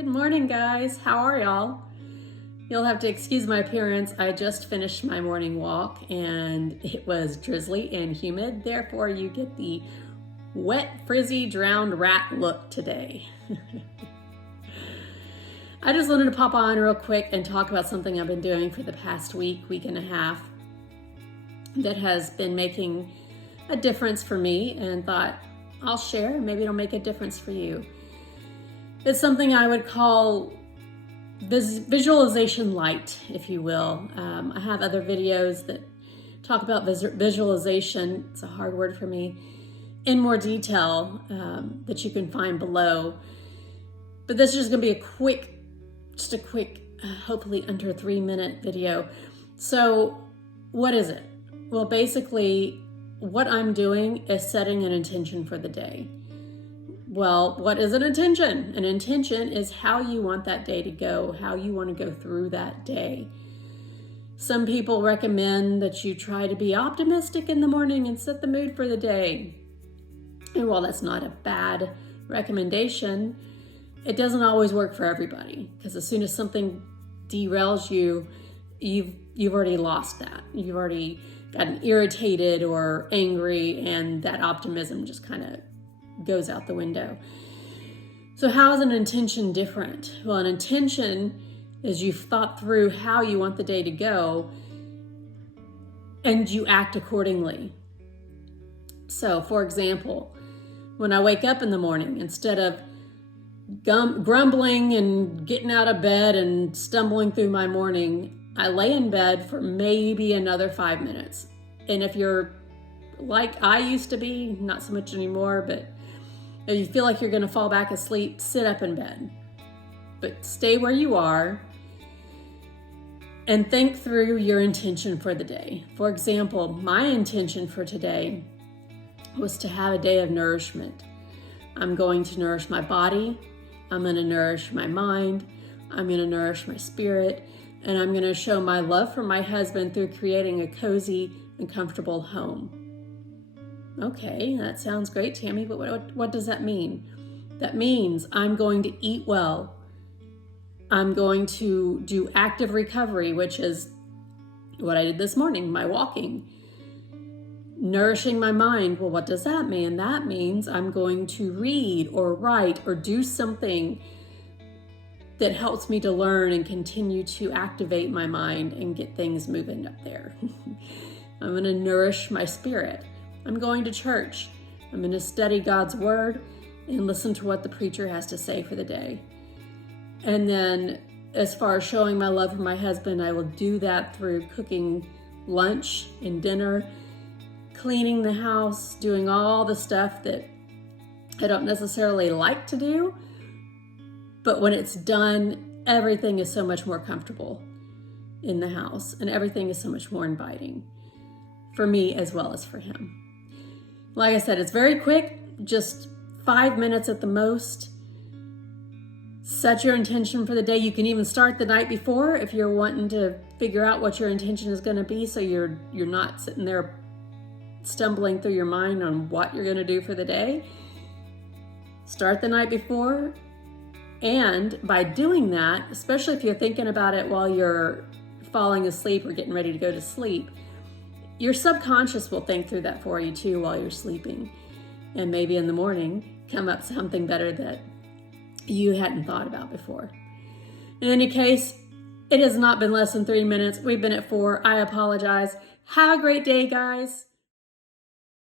Good morning, guys. How are y'all? You'll have to excuse my appearance. I just finished my morning walk and it was drizzly and humid. Therefore, you get the wet, frizzy, drowned rat look today. I just wanted to pop on real quick and talk about something I've been doing for the past week and a half that has been making a difference for me, and thought I'll share. Maybe it'll make a difference for you. It's something I would call visualization light, if you will. I have other videos that talk about visualization, it's a hard word for me, in more detail that you can find below. But this is just gonna be a quick, hopefully under 3-minute video. So what is it? Well, basically, what I'm doing is setting an intention for the day. Well, what is an intention? An intention is how you want that day to go, how you want to go through that day. Some people recommend that you try to be optimistic in the morning and set the mood for the day. And while that's not a bad recommendation, it doesn't always work for everybody, because as soon as something derails you, you've already lost that. You've already gotten irritated or angry, and that optimism just kind of goes out the window. So how is an intention different? Well, an intention is you've thought through how you want the day to go and you act accordingly. So for example, when I wake up in the morning, instead of grumbling and getting out of bed and stumbling through my morning, I lay in bed for maybe another 5 minutes. And if you're like I used to be, not so much anymore, but if you feel like you're gonna fall back asleep, sit up in bed. But stay where you are and think through your intention for the day. For example, my intention for today was to have a day of nourishment. I'm going to nourish my body, I'm gonna nourish my mind, I'm gonna nourish my spirit, and I'm gonna show my love for my husband through creating a cozy and comfortable home. Okay, that sounds great, Tammy, but what does that mean? That means I'm going to eat well. I'm going to do active recovery, which is what I did this morning, my walking. Nourishing my mind, well, what does that mean? That means I'm going to read or write or do something that helps me to learn and continue to activate my mind and get things moving up there. I'm going to nourish my spirit. I'm going to church. I'm going to study God's word and listen to what the preacher has to say for the day. And then as far as showing my love for my husband, I will do that through cooking lunch and dinner, cleaning the house, doing all the stuff that I don't necessarily like to do. But when it's done, everything is so much more comfortable in the house, and everything is so much more inviting for me as well as for him. Like I said, it's very quick, just 5 minutes at the most. Set your intention for the day. You can even start the night before if you're wanting to figure out what your intention is going to be, so you're not sitting there stumbling through your mind on what you're going to do for the day. Start the night before. And by doing that, especially if you're thinking about it while you're falling asleep or getting ready to go to sleep, your subconscious will think through that for you too while you're sleeping. And maybe in the morning, come up with something better that you hadn't thought about before. In any case, it has not been less than 3 minutes. We've been at 4. I apologize. Have a great day, guys.